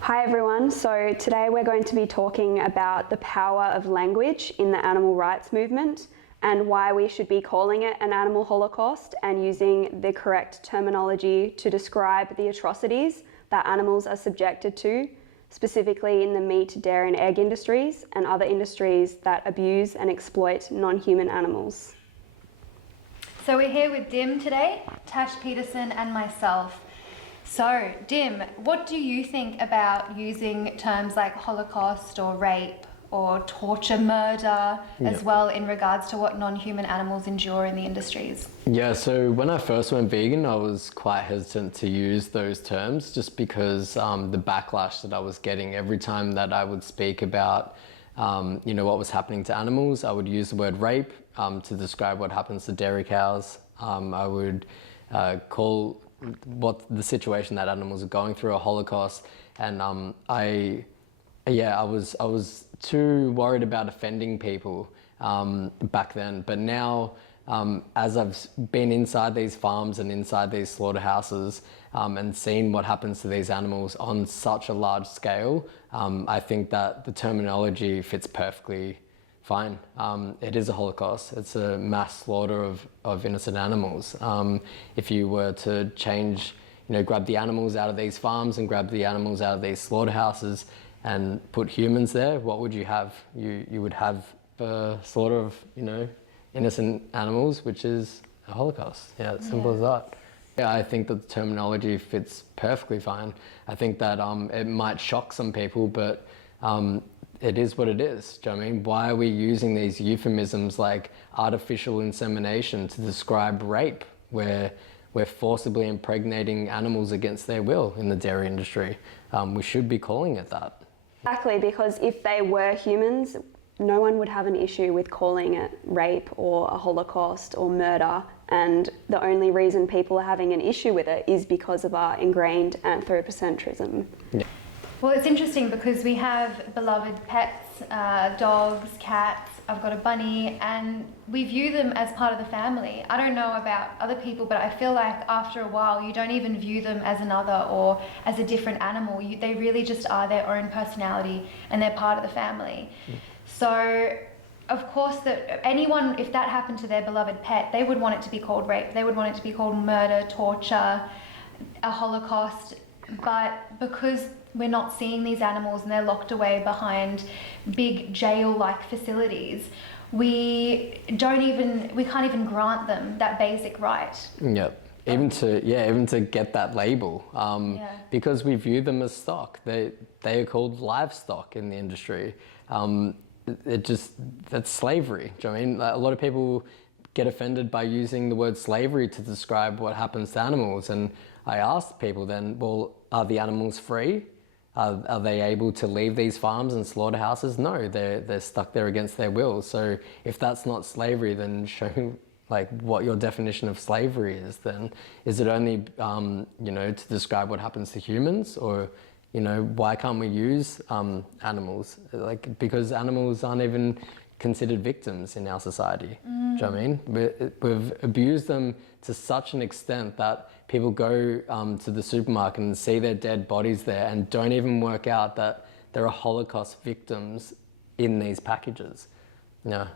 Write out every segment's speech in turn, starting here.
Hi everyone, so today we're going to be talking about the power of language in the animal rights movement and why we should be calling it an animal holocaust and using the correct terminology to describe the atrocities that animals are subjected to, specifically in the meat, dairy and egg industries and other industries that abuse and exploit non-human animals. So we're here with Dim today, Tash, Peterson and myself. So, Dim, what do you think about using terms like Holocaust or rape or torture, murder, as well in regards to what non-human animals endure in the industries? Yeah, so when I first went vegan, I was quite hesitant to use those terms just because the backlash that I was getting every time that I would speak about what was happening to animals. I would use the word rape to describe what happens to dairy cows. I would call what the situation that animals are going through a holocaust, and I was too worried about offending people back then. But now, as I've been inside these farms and inside these slaughterhouses and seen what happens to these animals on such a large scale, I think that the terminology fits perfectly fine. It is a holocaust. It's a mass slaughter of innocent animals. If you were to change, grab the animals out of these farms and grab the animals out of these slaughterhouses and put humans there, what would you have? You would have the slaughter of, innocent animals, which is a holocaust. Yeah, it's simple as that. Yeah, I think that the terminology fits perfectly fine. I think that it might shock some people, but it is what it is. Do you know what I mean? Why are we using these euphemisms like artificial insemination to describe rape, where we're forcibly impregnating animals against their will in the dairy industry? We should be calling it that. Exactly, because if they were humans, no one would have an issue with calling it rape or a holocaust or murder, and the only reason people are having an issue with it is because of our ingrained anthropocentrism. Yeah. Well, it's interesting because we have beloved pets, dogs, cats, I've got a bunny, and we view them as part of the family. I don't know about other people, but I feel like after a while you don't even view them as another or as a different animal. They really just are their own personality and they're part of the family. So, of course, that anyone, if that happened to their beloved pet, they would want it to be called rape. They would want it to be called murder, torture, a holocaust. But because we're not seeing these animals and they're locked away behind big jail-like facilities, we can't even grant them that basic right. Yep. Even to get that label, because we view them as stock. They are called livestock in the industry. That's slavery. Do you know what I mean? A lot of people get offended by using the word slavery to describe what happens to animals. And I asked people then, well, are the animals free? Are they able to leave these farms and slaughterhouses? No, they're stuck there against their will. So if that's not slavery, then show what your definition of slavery is. Then is it only to describe what happens to humans, or why can't we use animals? Because animals aren't even considered victims in our society. Do you know what I mean? We've abused them to such an extent that people go to the supermarket and see their dead bodies there and don't even work out that there are Holocaust victims in these packages. Yeah.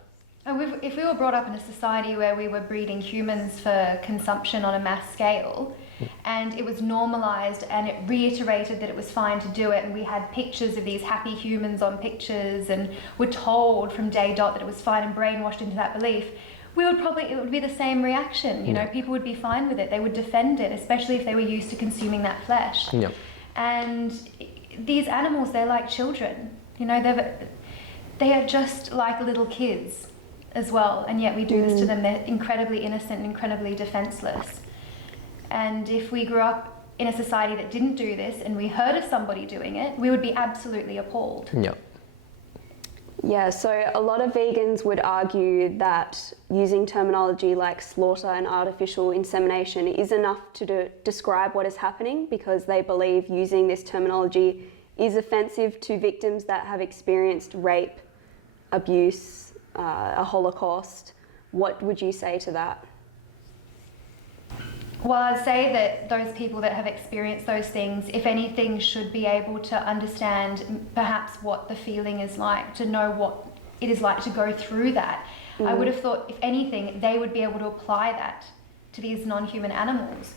If we were brought up in a society where we were breeding humans for consumption on a mass scale, and it was normalized and it reiterated that it was fine to do it, and we had pictures of these happy humans on pictures and were told from day dot that it was fine and brainwashed into that belief, it would be the same reaction. People would be fine with it. They would defend it, especially if they were used to consuming that flesh. Yep. And these animals, they're like children. They are just like little kids as well, and yet we do this to them. They're incredibly innocent and incredibly defenseless. And if we grew up in a society that didn't do this and we heard of somebody doing it, we would be absolutely appalled. Yep. Yeah, so a lot of vegans would argue that using terminology like slaughter and artificial insemination is enough to describe what is happening, because they believe using this terminology is offensive to victims that have experienced rape, abuse, a Holocaust. What would you say to that? Well, I'd say that those people that have experienced those things, if anything, should be able to understand perhaps what the feeling is like, to know what it is like to go through that. I would have thought, if anything, they would be able to apply that to these non-human animals.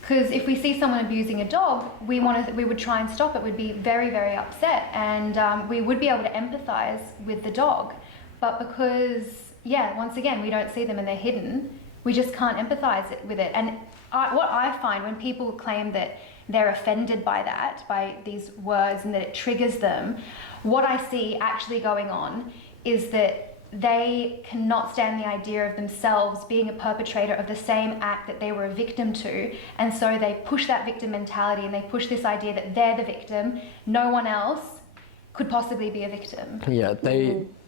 Because if we see someone abusing a dog, we would try and stop it. We'd be very, very upset, and we would be able to empathize with the dog. But because, once again, we don't see them and they're hidden, we just can't empathize with it. And what I find when people claim that they're offended by that, by these words, and that it triggers them, what I see actually going on is that they cannot stand the idea of themselves being a perpetrator of the same act that they were a victim to, and so they push that victim mentality, and they push this idea that they're the victim, no one else could possibly be a victim. Yeah,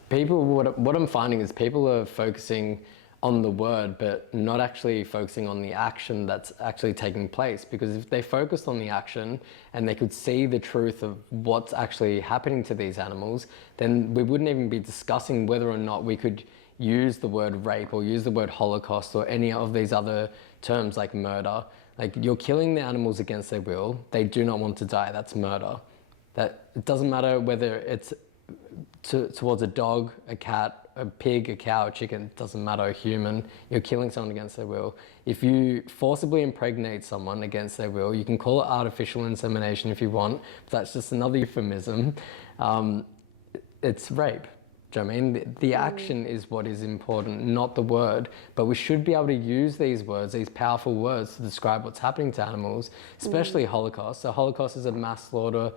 people, what I'm finding is people are focusing on the word, but not actually focusing on the action that's actually taking place. Because if they focused on the action and they could see the truth of what's actually happening to these animals, then we wouldn't even be discussing whether or not we could use the word rape or use the word Holocaust or any of these other terms like murder. Like, you're killing the animals against their will. They do not want to die. That's murder. That it doesn't matter whether it's towards a dog, a cat, a pig, a cow, a chicken, doesn't matter, a human, you're killing someone against their will. If you forcibly impregnate someone against their will, you can call it artificial insemination if you want, but that's just another euphemism. It's rape. Do you know what I mean? The action is what is important, not the word. But we should be able to use these words, these powerful words, to describe what's happening to animals, especially Holocaust. So Holocaust is a mass slaughter.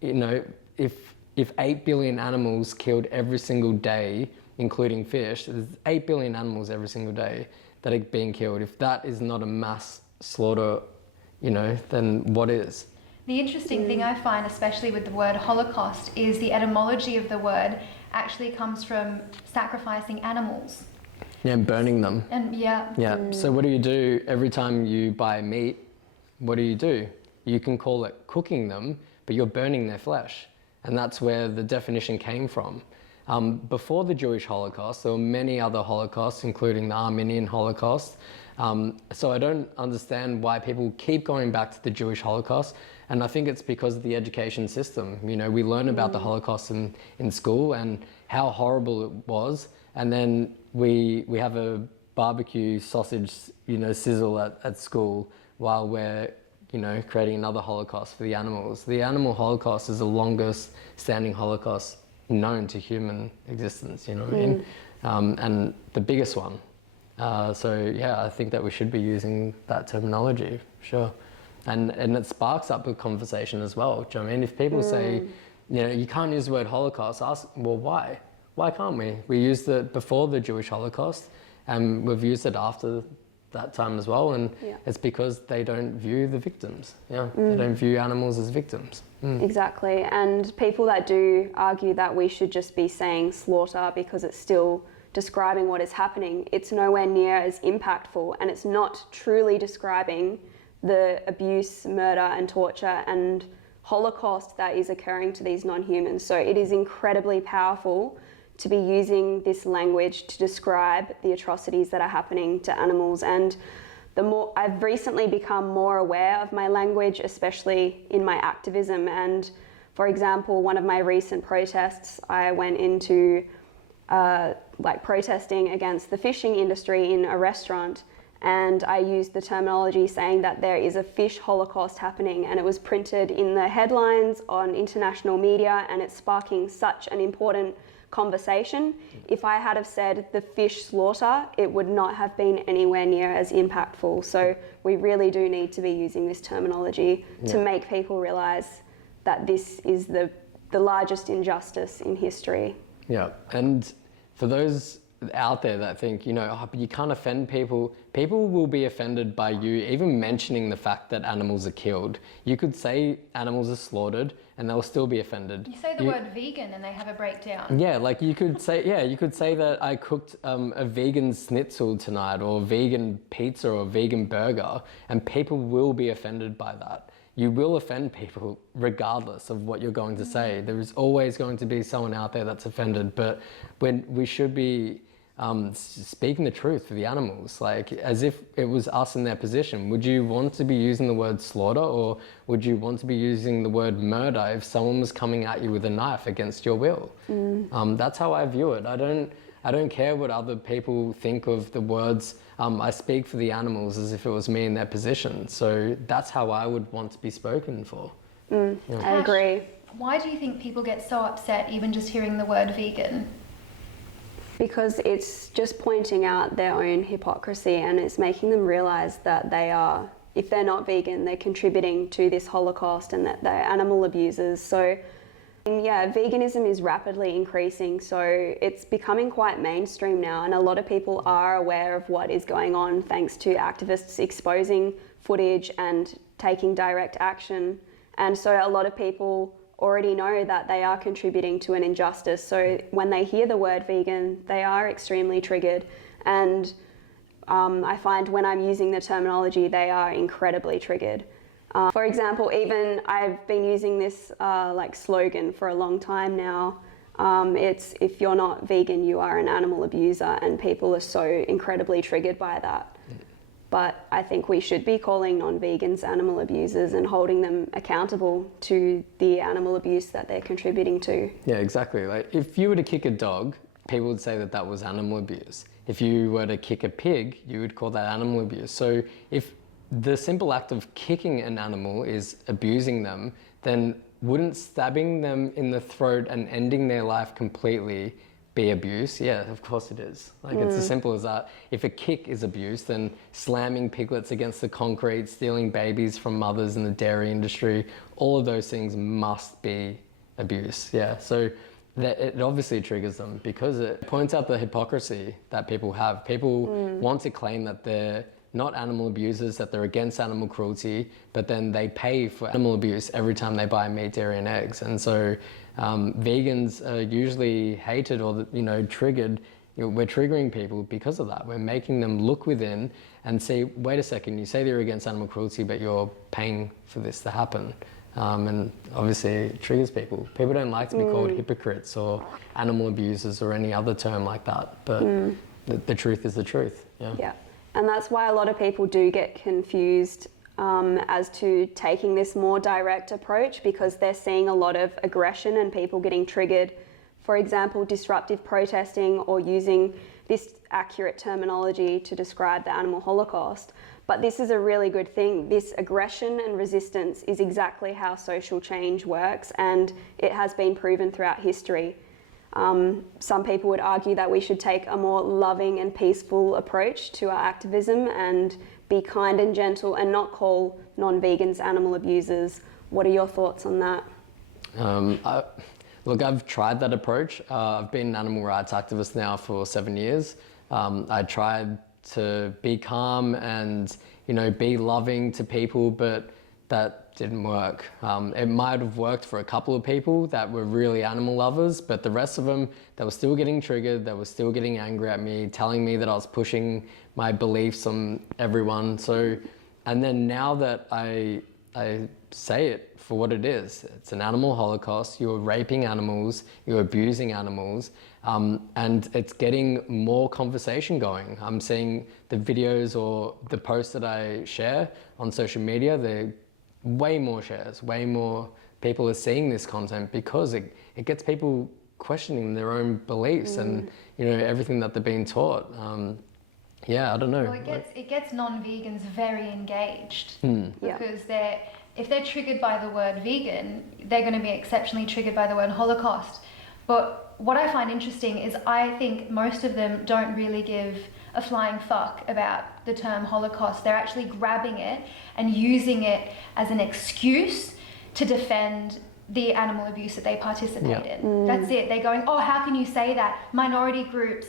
You know, if 8 billion animals killed every single day, including fish, there's 8 billion animals every single day that are being killed. If that is not a mass slaughter, you know, then what is? The interesting thing I find, especially with the word Holocaust, is the etymology of the word actually comes from sacrificing animals. Yeah, and burning them. And Yeah, so what do you do every time you buy meat? What do? You can call it cooking them, but you're burning their flesh. And that's where the definition came from. Before the Jewish Holocaust, there were many other Holocausts, including the Armenian Holocaust. So I don't understand why people keep going back to the Jewish Holocaust. And I think it's because of the education system. You know, we learn about the Holocaust in school and how horrible it was. And then we have a barbecue sausage, you know, sizzle at school while we're, you know, creating another Holocaust for the animals. The animal Holocaust is the longest standing Holocaust known to human existence, you know what I mean? And the biggest one. So yeah, I think that we should be using that terminology, sure. And it sparks up a conversation as well. Do you know what I mean? If people say, you know, you can't use the word Holocaust, ask, well, why? Why can't we? We used it before the Jewish Holocaust, and we've used it after that time as well, and it's because they don't view the victims. They don't view animals as victims. Exactly, and people that do argue that we should just be saying slaughter because it's still describing what is happening, it's nowhere near as impactful, and it's not truly describing the abuse, murder and torture and Holocaust that is occurring to these non-humans. So it is incredibly powerful to be using this language to describe the atrocities that are happening to animals. And I've recently become more aware of my language, especially in my activism. And for example, one of my recent protests, I went into protesting against the fishing industry in a restaurant. And I used the terminology saying that there is a fish holocaust happening, and it was printed in the headlines on international media, and it's sparking such an important conversation. If I had have said the fish slaughter, it would not have been anywhere near as impactful. So we really do need to be using this terminology to make people realise that this is the largest injustice in history. Yeah, and for those out there that think, you know, oh, but you can't offend people. People will be offended by you even mentioning the fact that animals are killed. You could say animals are slaughtered and they'll still be offended. You say the word vegan and they have a breakdown. Yeah, like you could say, you could say that I cooked a vegan schnitzel tonight, or vegan pizza, or vegan burger, and people will be offended by that. You will offend people regardless of what you're going to say. There is always going to be someone out there that's offended, but when we should be speaking the truth for the animals, like as if it was us in their position. Would you want to be using the word slaughter, or would you want to be using the word murder if someone was coming at you with a knife against your will? That's how I view it. I don't care what other people think of the words. I speak for the animals as if it was me in their position. So that's how I would want to be spoken for. I agree. Why do you think people get so upset even just hearing the word vegan? Because it's just pointing out their own hypocrisy, and it's making them realize that they are, if they're not vegan, they're contributing to this Holocaust and that they're animal abusers. So yeah, veganism is rapidly increasing, so it's becoming quite mainstream now, and a lot of people are aware of what is going on thanks to activists exposing footage and taking direct action. And so a lot of people already know that they are contributing to an injustice. So when they hear the word vegan, they are extremely triggered. And I find when I'm using the terminology, they are incredibly triggered. For example, even I've been using this like slogan for a long time now. It's, if you're not vegan, you are an animal abuser, and people are so incredibly triggered by that. But I think we should be calling non-vegans animal abusers and holding them accountable to the animal abuse that they're contributing to. Yeah, exactly. Like if you were to kick a dog, people would say that that was animal abuse. If you were to kick a pig, you would call that animal abuse. So if the simple act of kicking an animal is abusing them, then wouldn't stabbing them in the throat and ending their life completely be abuse? Yeah, of course it is. Like it's as simple as that. If a kick is abuse, then slamming piglets against the concrete, stealing babies from mothers in the dairy industry, all of those things must be abuse. Yeah, so that it obviously triggers them because it points out the hypocrisy that people have. People want to claim that they're not animal abusers, that they're against animal cruelty, but then they pay for animal abuse every time they buy meat, dairy and eggs. And so vegans are usually hated or, triggered. We're triggering people because of that. We're making them look within and say, wait a second, you say that you're against animal cruelty, but you're paying for this to happen. And obviously it triggers people. People don't like to be called hypocrites or animal abusers or any other term like that. But the truth is the truth. Yeah. And that's why a lot of people do get confused as to taking this more direct approach, because they're seeing a lot of aggression and people getting triggered. For example, disruptive protesting or using this accurate terminology to describe the animal Holocaust. But this is a really good thing. This aggression and resistance is exactly how social change works, and it has been proven throughout history. Some people would argue that we should take a more loving and peaceful approach to our activism and be kind and gentle and not call non-vegans animal abusers. What are your thoughts on that? Look, I've tried that approach. I've been an animal rights activist now for 7 years. I tried to be calm and, be loving to people, but that didn't work. It might have worked for a couple of people that were really animal lovers, but the rest of them, they were still getting triggered, they were still getting angry at me, telling me that I was pushing my beliefs on everyone. So, and then now that I say it for what it is, it's an animal holocaust, you're raping animals, you're abusing animals, and it's getting more conversation going. I'm seeing the videos or the posts that I share on social media, they're way more shares, way more people are seeing this content because it gets people questioning their own beliefs and everything that they're being taught. I don't know. Well, it gets non-vegans very engaged because Yeah. if they're triggered by the word vegan, they're going to be exceptionally triggered by the word Holocaust. But what I find interesting is I think most of them don't really give a flying fuck about the term Holocaust. They're actually grabbing it and using it as an excuse to defend the animal abuse that they participate in. That's it. They're going, oh, how can you say that? Minority groups,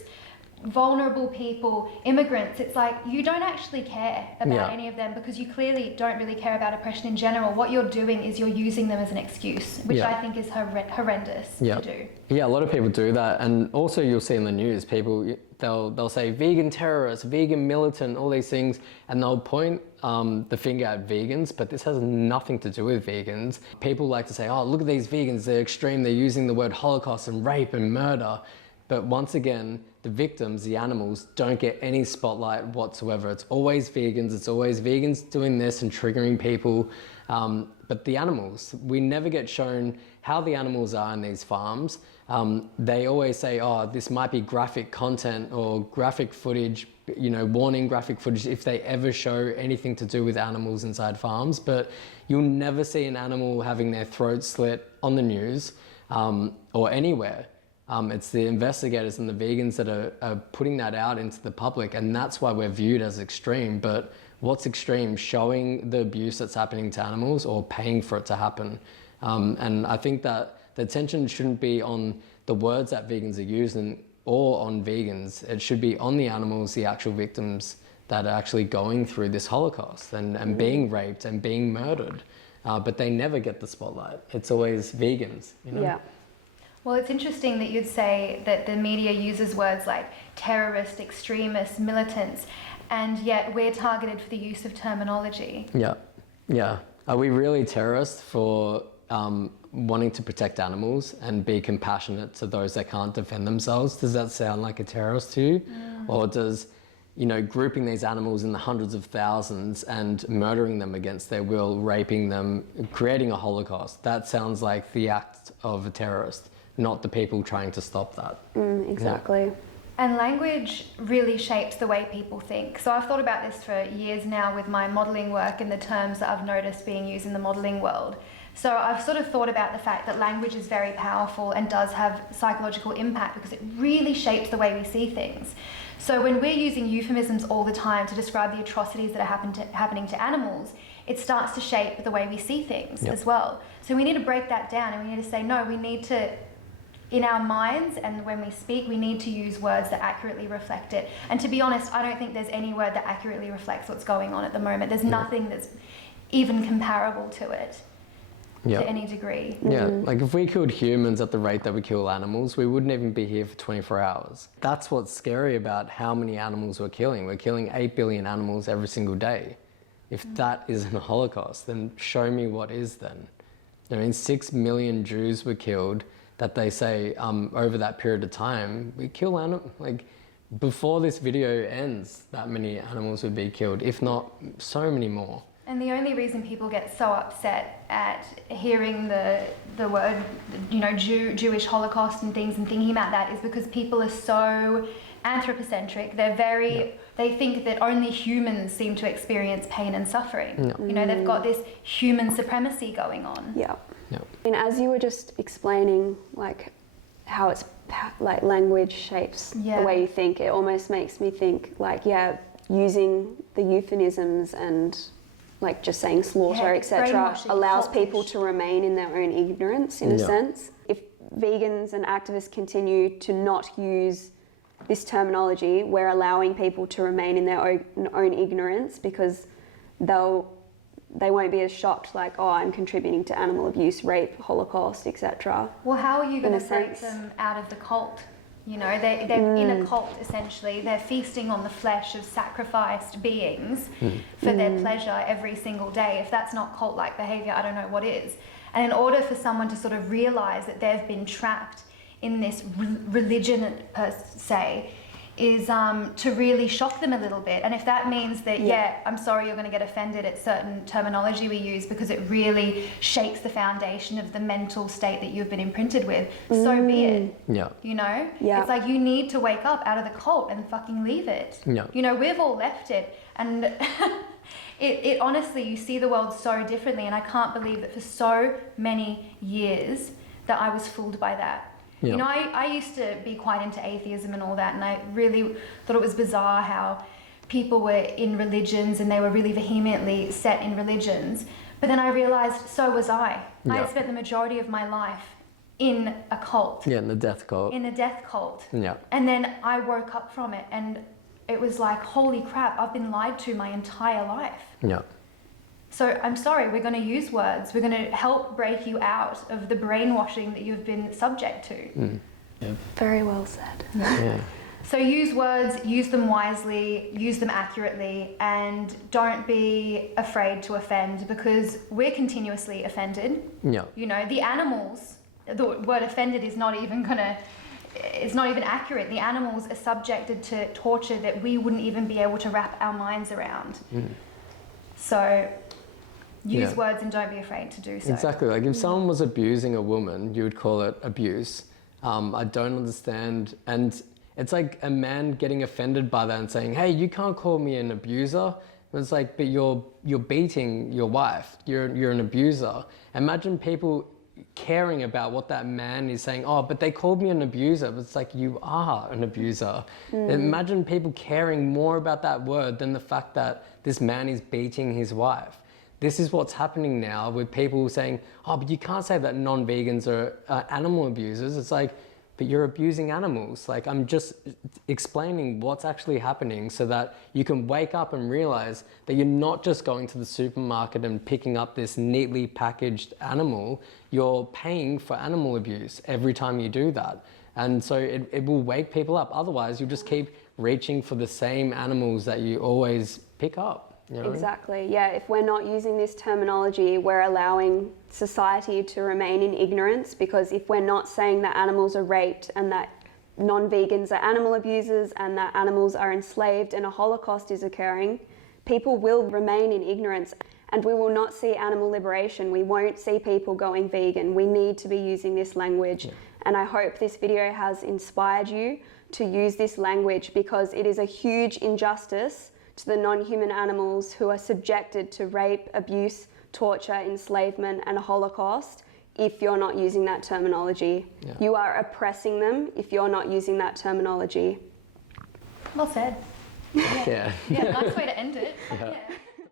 vulnerable people, immigrants. It's like, you don't actually care about any of them because you clearly don't really care about oppression in general. What you're doing is you're using them as an excuse, which I think is horrendous to do. Yeah, a lot of people do that. And also you'll see in the news, people, they'll say vegan terrorist, vegan militant, all these things, and they'll point the finger at vegans, but this has nothing to do with vegans. People like to say, oh, look at these vegans, they're extreme, they're using the word Holocaust and rape and murder. But once again, the victims, the animals, don't get any spotlight whatsoever. It's always vegans doing this and triggering people. But the animals, we never get shown how the animals are in these farms. They always say, oh, this might be graphic content or graphic footage, you know, warning graphic footage if they ever show anything to do with animals inside farms. But you'll never see an animal having their throat slit on the news or anywhere. It's the investigators and the vegans that are putting that out into the public, and that's why we're viewed as extreme. But what's extreme? Showing the abuse that's happening to animals or paying for it to happen. And I think that the attention shouldn't be on the words that vegans are using or on vegans. It should be on the animals, the actual victims that are actually going through this Holocaust and being raped and being murdered. But they never get the spotlight. It's always vegans, you know? Yeah. Well, it's interesting that you'd say that the media uses words like terrorist, extremist, militants, and yet we're targeted for the use of terminology. Yeah, yeah. Are we really terrorists for wanting to protect animals and be compassionate to those that can't defend themselves? Does that sound like a terrorist to you? Or does, you know, grouping these animals in the hundreds of thousands and murdering them against their will, raping them, creating a Holocaust, that sounds like the act of a terrorist, not the people trying to stop that. Exactly. Yeah. And language really shapes the way people think. So I've thought about this for years now with my modelling work and the terms that I've noticed being used in the modelling world. So I've sort of thought about the fact that language is very powerful and does have psychological impact because it really shapes the way we see things. So when we're using euphemisms all the time to describe the atrocities that are happening to animals, it starts to shape the way we see things as well. So we need to break that down and we need to say, no, we need to, in our minds and when we speak, we need to use words that accurately reflect it. And to be honest, I don't think there's any word that accurately reflects what's going on at the moment. There's nothing that's even comparable to it. To any degree. Yeah, like if we killed humans at the rate that we kill animals, we wouldn't even be here for 24 hours. That's what's scary about how many animals we're killing. We're killing 8 billion animals every single day. If that isn't a Holocaust, then show me what is then. I mean, 6 million Jews were killed that they say over that period of time. We kill animals, like before this video ends, that many animals would be killed, if not so many more. And the only reason people get so upset at hearing the word, you know, Jewish Holocaust and things and thinking about that is because people are so anthropocentric. They're very, they think that only humans seem to experience pain and suffering. You know, they've got this human supremacy going on. Yeah. And as you were just explaining, like how it's like language shapes the way you think, it almost makes me think like, using the euphemisms and like just saying slaughter, etc., allows people to remain in their own ignorance, in a sense. If vegans and activists continue to not use this terminology, we're allowing people to remain in their own ignorance because they won't be as shocked, like, oh, I'm contributing to animal abuse, rape, Holocaust, etc. Well, how are you going to break them out of the cult? You know, they're in a cult, essentially. They're feasting on the flesh of sacrificed beings for their pleasure every single day. If that's not cult-like behaviour, I don't know what is. And in order for someone to sort of realise that they've been trapped in this religion, per se, is to really shock them a little bit. And if that means that, I'm sorry, you're going to get offended at certain terminology we use because it really shakes the foundation of the mental state that you've been imprinted with, so be it. You know? It's like you need to wake up out of the cult and fucking leave it. You know, we've all left it. And it honestly, you see the world so differently. And I can't believe that for so many years that I was fooled by that. You know, I used to be quite into atheism and all that, and I really thought it was bizarre how people were in religions and they were really vehemently set in religions. But then I realised so was I. I had spent the majority of my life in a cult. In the death cult. In a death cult. And then I woke up from it and it was like, holy crap, I've been lied to my entire life. So I'm sorry, we're going to use words. We're going to help break you out of the brainwashing that you've been subject to. Very well said. So use words, use them wisely, use them accurately, and don't be afraid to offend because we're continuously offended. You know, the animals, the word offended is not even going to it's not even accurate. The animals are subjected to torture that we wouldn't even be able to wrap our minds around. So use words and don't be afraid to do so. Exactly. Like if someone was abusing a woman, you would call it abuse. I don't understand. And it's like a man getting offended by that and saying, hey, you can't call me an abuser. And it's like, but you're beating your wife. You're an abuser. Imagine people caring about what that man is saying. Oh, but they called me an abuser. But it's like, you are an abuser. Imagine people caring more about that word than the fact that this man is beating his wife. This is what's happening now with people saying, oh, but you can't say that non-vegans are animal abusers. It's like, but you're abusing animals. Like, I'm just explaining what's actually happening so that you can wake up and realize that you're not just going to the supermarket and picking up this neatly packaged animal. You're paying for animal abuse every time you do that. And so it will wake people up. Otherwise, you'll just keep reaching for the same animals that you always pick up. You know? Exactly, yeah. If we're not using this terminology, we're allowing society to remain in ignorance, because if we're not saying that animals are raped and that non-vegans are animal abusers and that animals are enslaved and a Holocaust is occurring, people will remain in ignorance and we will not see animal liberation. We won't see people going vegan. We need to be using this language. Yeah. And I hope this video has inspired you to use this language, because it is a huge injustice to the non-human animals who are subjected to rape, abuse, torture, enslavement, and a Holocaust if you're not using that terminology. Yeah. You are oppressing them if you're not using that terminology. Well said. Yeah. Yeah, nice way to end it. Yeah. Yeah.